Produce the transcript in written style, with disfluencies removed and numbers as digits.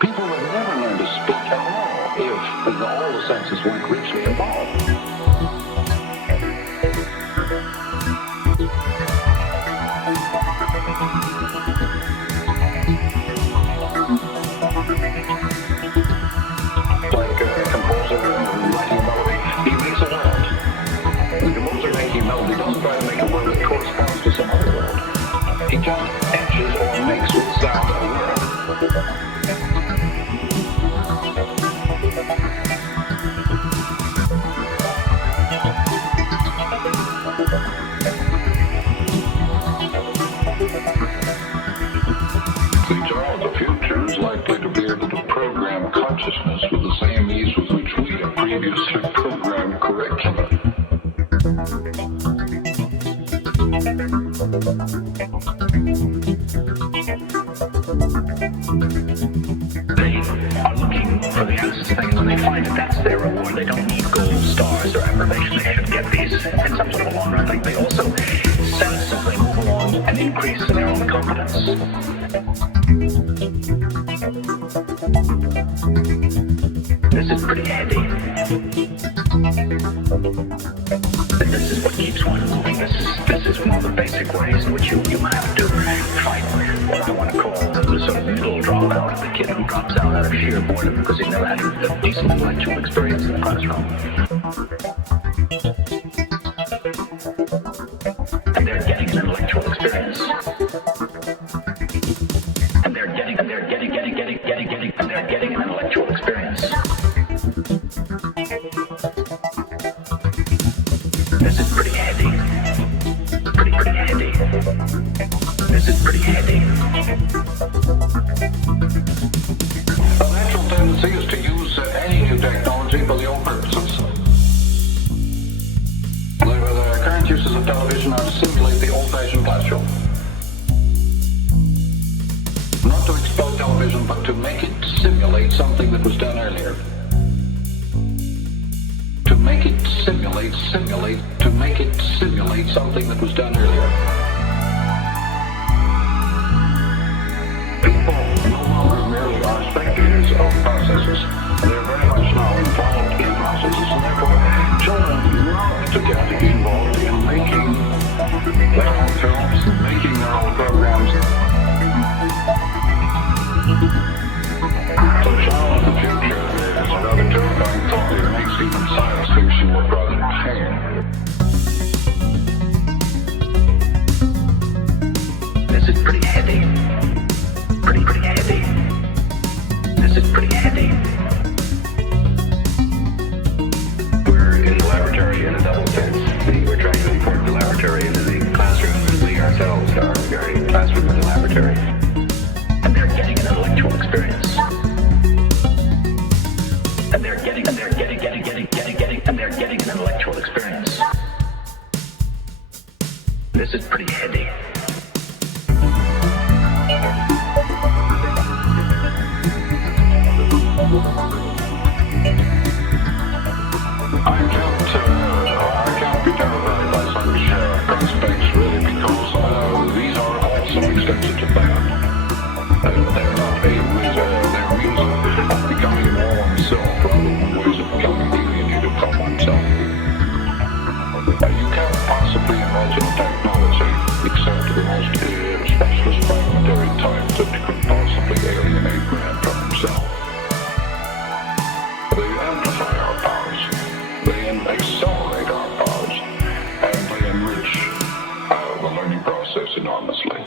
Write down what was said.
People would never learn to speak at all if all the senses weren't richly involved. Like a composer writing melody, he makes a world. The composer making melody doesn't try to make a world that corresponds to some other world. He just etches or makes with sound a world. The future is likely to be able to program consciousness with the same ease with which we have previously programmed curriculum. They are looking for the answers to things. When they find it, that's their reward. They don't need gold stars or affirmation. They should get these in some sort of a long run thing. They also sense as they move along an increase in their own confidence. This is pretty heavy. This is what keeps one moving. This is one of the basic ways in which you have to fight what I want to call the sort of middle dropout, the kid who drops out of sheer boredom because he never had a decent intellectual experience in the classroom. And they're getting an intellectual experience. And they're getting an intellectual experience. This is pretty heady. Pretty heady. This is pretty heady. A natural tendency is to use any new technology for the old purposes. The current uses of television are to simulate the old-fashioned classroom. Not to explode television, but to make it simulate something that was done earlier. To make it simulate something that was done earlier. People no longer merely are spectators of processes. They're very much now involved in processes, and therefore children love to get involved in making their own films, making their own programs. The child of the future is a rather terrifying thought. It makes even science fiction look rather tame. This is pretty heady. Pretty heady. This is pretty heady. We're in the laboratory in a double sense. We're trying to import the laboratory into the classroom, and we ourselves are very classroom in the laboratory. And they're getting an intellectual experience. And they're getting an intellectual experience. This is pretty heady. I can't be terrified by such prospects really, because these are also extensions of that. They're not they're means of becoming more oneself rather than ways of becoming alienated from oneself. You can't possibly imagine technology except the most specialist fragmentary type that could possibly alienate man from himself. They amplify our powers, they accelerate our powers, and they enrich the learning process enormously.